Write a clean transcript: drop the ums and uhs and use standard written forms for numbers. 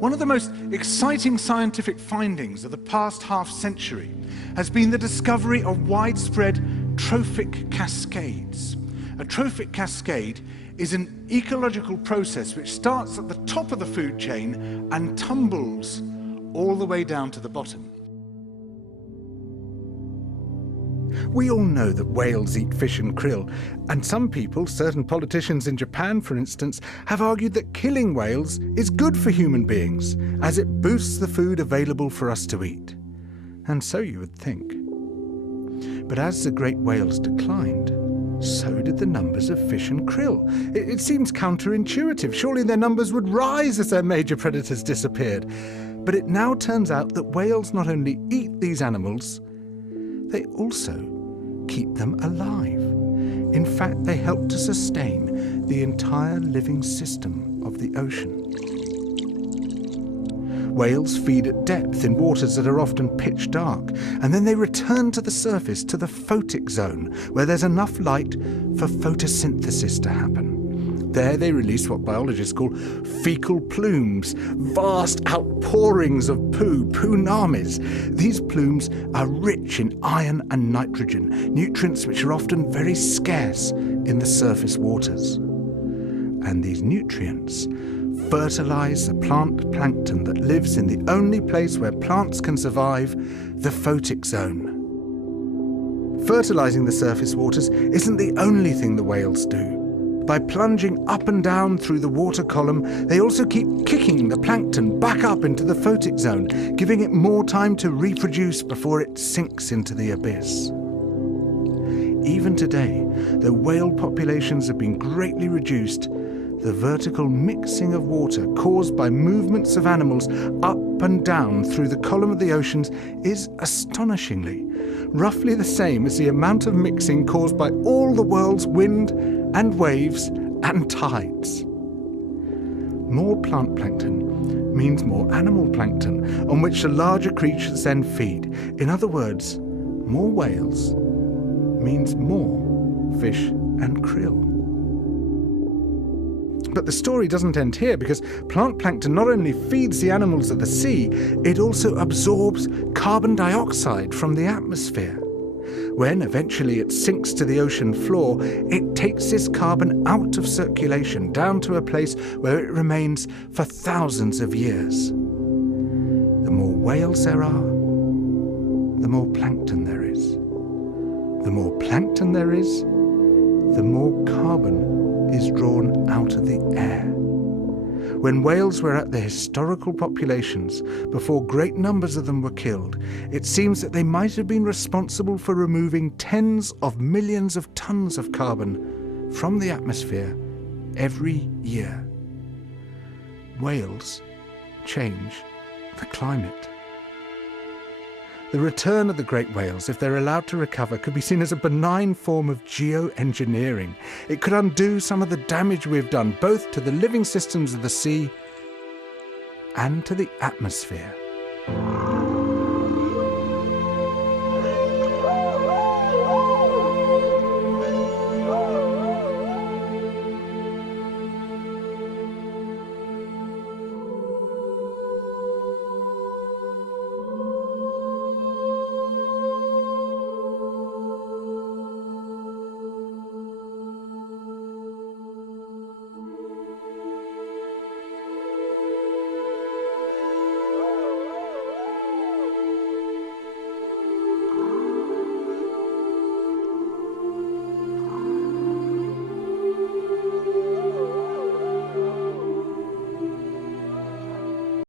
One of the most exciting scientific findings of the past half-century has been the discovery of widespread trophic cascades. A trophic cascade is an ecological process which starts at the top of the food chain and tumbles all the way down to the bottom. We all know that whales eat fish and krill, and some people, certain politicians in Japan for instance, have argued that killing whales is good for human beings, as it boosts the food available for us to eat. And so you would think. But as the great whales declined, so did the numbers of fish and krill. It seems counterintuitive. Surely their numbers would rise as their major predators disappeared. But it now turns out that whales not only eat these animals, they also keep them alive. In fact, they help to sustain the entire living system of the ocean. Whales feed at depth in waters that are often pitch dark, and then they return to the surface, to the photic zone, where there's enough light for photosynthesis to happen. There they release what biologists call fecal plumes, vast outpourings of poo, poonamis. These plumes are rich in iron and nitrogen, nutrients which are often very scarce in the surface waters. And these nutrients fertilize the plant plankton that lives in the only place where plants can survive, the photic zone. Fertilizing the surface waters isn't the only thing the whales do. By plunging up and down through the water column, they also keep kicking the plankton back up into the photic zone, giving it more time to reproduce before it sinks into the abyss. Even today, though whale populations have been greatly reduced, the vertical mixing of water caused by movements of animals up and down through the column of the oceans is astonishingly roughly the same as the amount of mixing caused by all the world's wind and waves and tides. More plant plankton means more animal plankton, on which the larger creatures then feed. In other words, more whales means more fish and krill. But the story doesn't end here, because plant plankton not only feeds the animals of the sea, it also absorbs carbon dioxide from the atmosphere. When eventually it sinks to the ocean floor, it takes this carbon out of circulation down to a place where it remains for thousands of years. The more whales there are, the more plankton there is. The more plankton there is, the more carbon is drawn out of the air. When whales were at their historical populations, before great numbers of them were killed, it seems that they might have been responsible for removing tens of millions of tons of carbon from the atmosphere every year. Whales change the climate. The return of the great whales, if they're allowed to recover, could be seen as a benign form of geoengineering. It could undo some of the damage we've done, both to the living systems of the sea and to the atmosphere.